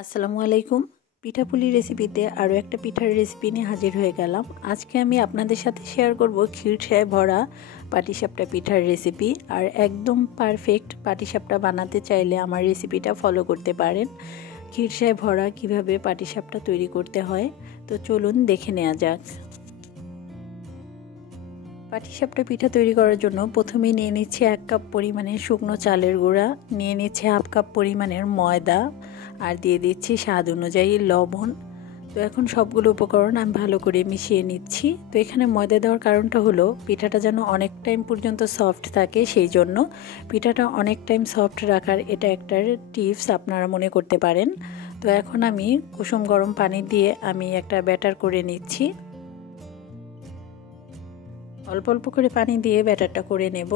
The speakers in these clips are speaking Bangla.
আসসালামু আলাইকুম। পিঠাপুলি রেসিপিতে আরও একটা পিঠার রেসিপি নিয়ে হাজির হয়ে গেলাম। আজকে আমি আপনাদের সাথে শেয়ার করব ক্ষীরসায় ভরা পাটিসাপটা পিঠার রেসিপি। আর একদম পারফেক্ট পাটিসাপটা বানাতে চাইলে আমার রেসিপিটা ফলো করতে পারেন। ক্ষীরসায় ভরা কিভাবে পাটিসাপটা তৈরি করতে হয়, তো চলুন দেখে নেওয়া যাক। পাটিসাপটা পিঠা তৈরি করার জন্য প্রথমেই নিয়ে নিচ্ছি 1 কাপ পরিমাণের শুকনো চালের গুঁড়া, নিয়ে নিচ্ছি 1/2 কাপ পরিমাণের ময়দা, আর দিয়ে দিচ্ছি স্বাদ অনুযায়ী লবণ। তো এখন সবগুলো উপকরণ আমি ভালো করে মিশিয়ে নিচ্ছি। তো এখানে ময়দা দেওয়ার কারণটা হলো পিঠাটা যেন অনেক টাইম পর্যন্ত সফট থাকে, সেই জন্য পিঠাটা অনেক টাইম সফট রাখার এটা একটা টিপস আপনারা মনে করতে পারেন। তো এখন আমি কুসুম গরম পানি দিয়ে আমি একটা ব্যাটার করে নিচ্ছি। অল্প অল্প করে পানি দিয়ে ব্যাটারটা করে নেব।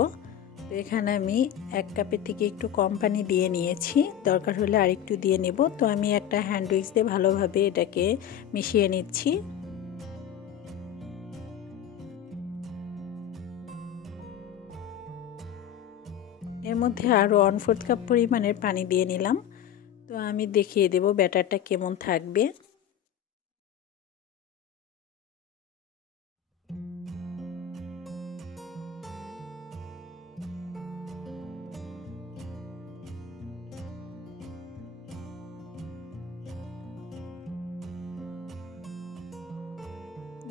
তো এখানে আমি 1 কাপের থেকে একটু কম পানি দিয়ে নিয়েছি, দরকার হলে আরেকটু দিয়ে নেব। তো আমি একটা হ্যান্ড উইক্স দিয়ে ভালোভাবে এটাকে মিশিয়ে নিচ্ছি। এর মধ্যে আরও 1/4 কাপ পরিমাণের পানি দিয়ে নিলাম। তো আমি দেখিয়ে দেব ব্যাটারটা কেমন থাকবে।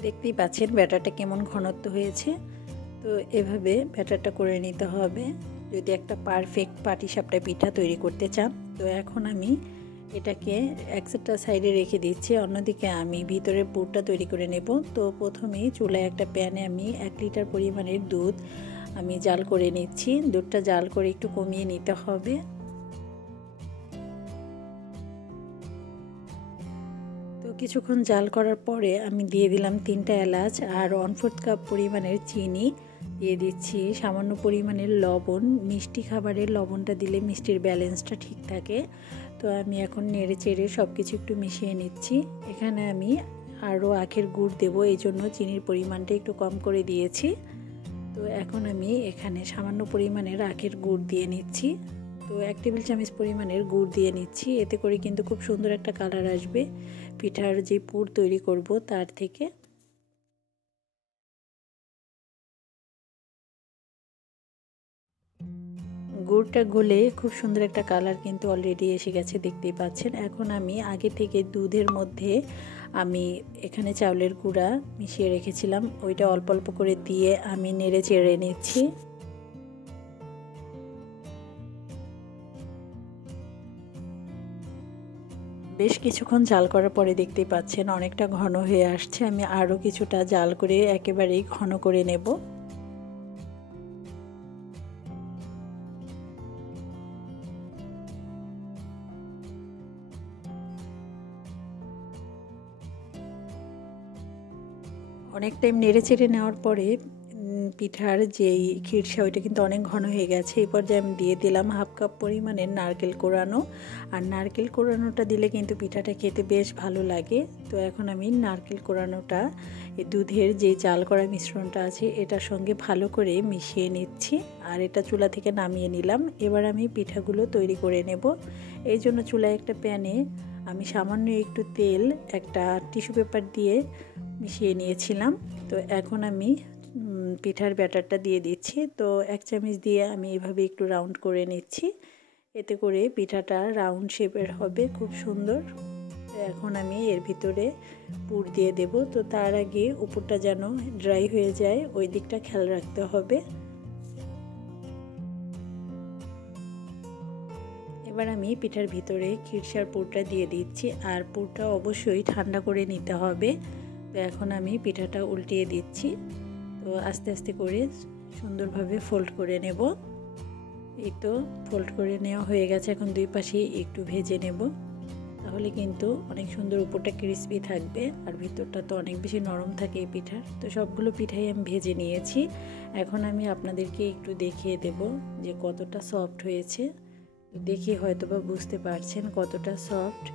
দেখতেই পাচ্ছেন ব্যাটারটা কেমন ঘনত্ব হয়েছে। তো এভাবে ব্যাটারটা করে নিতে হবে যদি একটা পারফেক্ট পাটিসাপটা পিঠা তৈরি করতে চান। তো এখন আমি এটাকে একটা সাইডে রেখে দিচ্ছি, অন্যদিকে আমি ভিতরের পুরটা তৈরি করে নেব। তো প্রথমেই চুলায় একটা প্যানে আমি 1 লিটার পরিমাণের দুধ আমি জাল করে নিচ্ছি। দুধটা জাল করে একটু কমিয়ে নিতে হবে। তো কিছুক্ষণ জাল করার পরে আমি দিয়ে দিলাম 3টা এলাচ আর 1/4 কাপ পরিমাণের চিনি, দিয়ে দিচ্ছি সামান্য পরিমাণের লবণ। মিষ্টি খাবারের লবণটা দিলে মিষ্টির ব্যালেন্সটা ঠিক থাকে। তো আমি এখন নেড়ে চেড়ে সব কিছু একটু মিশিয়ে নিচ্ছি। এখানে আমি আরও আখের গুড় দেবো, এই জন্য চিনির পরিমাণটা একটু কম করে দিয়েছি। তো এখন আমি এখানে সামান্য পরিমাণের আখের গুড় দিয়ে নিচ্ছি। তো 1 টেবিল চামচ পরিমাণের গুড় দিয়ে নিচ্ছি, এতে করে কিন্তু খুব সুন্দর একটা কালার আসবে পিঠার যে পুর তৈরি করব তার থেকে। গুড়টা গলে খুব সুন্দর একটা কালার কিন্তু অলরেডি এসে গেছে, দেখতেই পাচ্ছেন। এখন আমি আগে থেকে দুধের মধ্যে আমি এখানে চাউলের গুঁড়া মিশিয়ে রেখেছিলাম, ওইটা অল্প অল্প করে দিয়ে আমি নেড়ে চেড়ে নিচ্ছি। বেশ কিছুক্ষণ জাল করার পরে দেখতেই পাচ্ছেন অনেকটা ঘন হয়ে আসছে। আমি আরও কিছুটা জাল করে একেবারেই ঘন করে নেব। অনেক টাইম নেড়ে চেড়ে নেওয়ার পরে পিঠার যেই ক্ষীরসা ওইটা কিন্তু অনেক ঘন হয়ে গেছে। এই পর্যায়ে আমি দিয়ে দিলাম 1/2 কাপ পরিমাণের নারকেল কোড়ানো। আর নারকেল কোড়ানোটা দিলে কিন্তু পিঠাটা খেতে বেশ ভালো লাগে। তো এখন আমি নারকেল কোড়ানোটা এই দুধের যে জাল করা মিশ্রণটা আছে এটার সঙ্গে ভালো করে মিশিয়ে নিচ্ছি। আর এটা চুলা থেকে নামিয়ে নিলাম। এবার আমি পিঠাগুলো তৈরি করে নেব। এই জন্য চুলায় একটা প্যানে আমি সামান্য একটু তেল একটা টিস্যু পেপার দিয়ে মিশিয়ে নিয়েছিলাম। তো এখন আমি পিঠার ব্যাটারটা দিয়ে দিচ্ছি। তো 1 চামচ দিয়ে আমি এভাবে একটু রাউন্ড করে নিচ্ছি, এতে করে পিঠাটা রাউন্ড শেপের হবে, খুব সুন্দর। তো এখন আমি এর ভিতরে পুর দিয়ে দেব। তো তার আগে উপরটা যেন ড্রাই হয়ে যায় ওই দিকটা খেয়াল রাখতে হবে। এবার আমি পিঠার ভিতরে ক্ষীরসার পুরটা দিয়ে দিচ্ছি, আর পুরটা অবশ্যই ঠান্ডা করে নিতে হবে। তো এখন আমি পিঠাটা উল্টিয়ে দিচ্ছি। তো আস্তে আস্তে করে সুন্দরভাবে ফোল্ড করে নেব। এই তো ফোল্ড করে নেওয়া হয়ে গেছে। এখন দুই পাশে একটু ভেজে নেব, তাহলে কিন্তু অনেক সুন্দর উপরটা ক্রিস্পি থাকবে আর ভিতরটা তো অনেক বেশি নরম থাকে এই পিঠার। তো সবগুলো পিঠাই আমি ভেজে নিয়েছি। এখন আমি আপনাদেরকে একটু দেখিয়ে দেব যে কতটা সফট হয়েছে। দেখে হয়তো বা বুঝতে পারছেন কতটা সফট।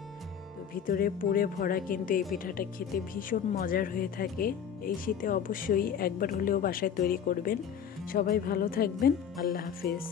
তো ভিতরে পুরে ভরা কিন্তু এই পিঠাটা খেতে ভীষণ মজার হয়ে থাকে। এই শীতে অবশ্যই একবার হলেও বাসায় তৈরি করবেন। সবাই ভালো থাকবেন। আল্লাহ হাফেজ।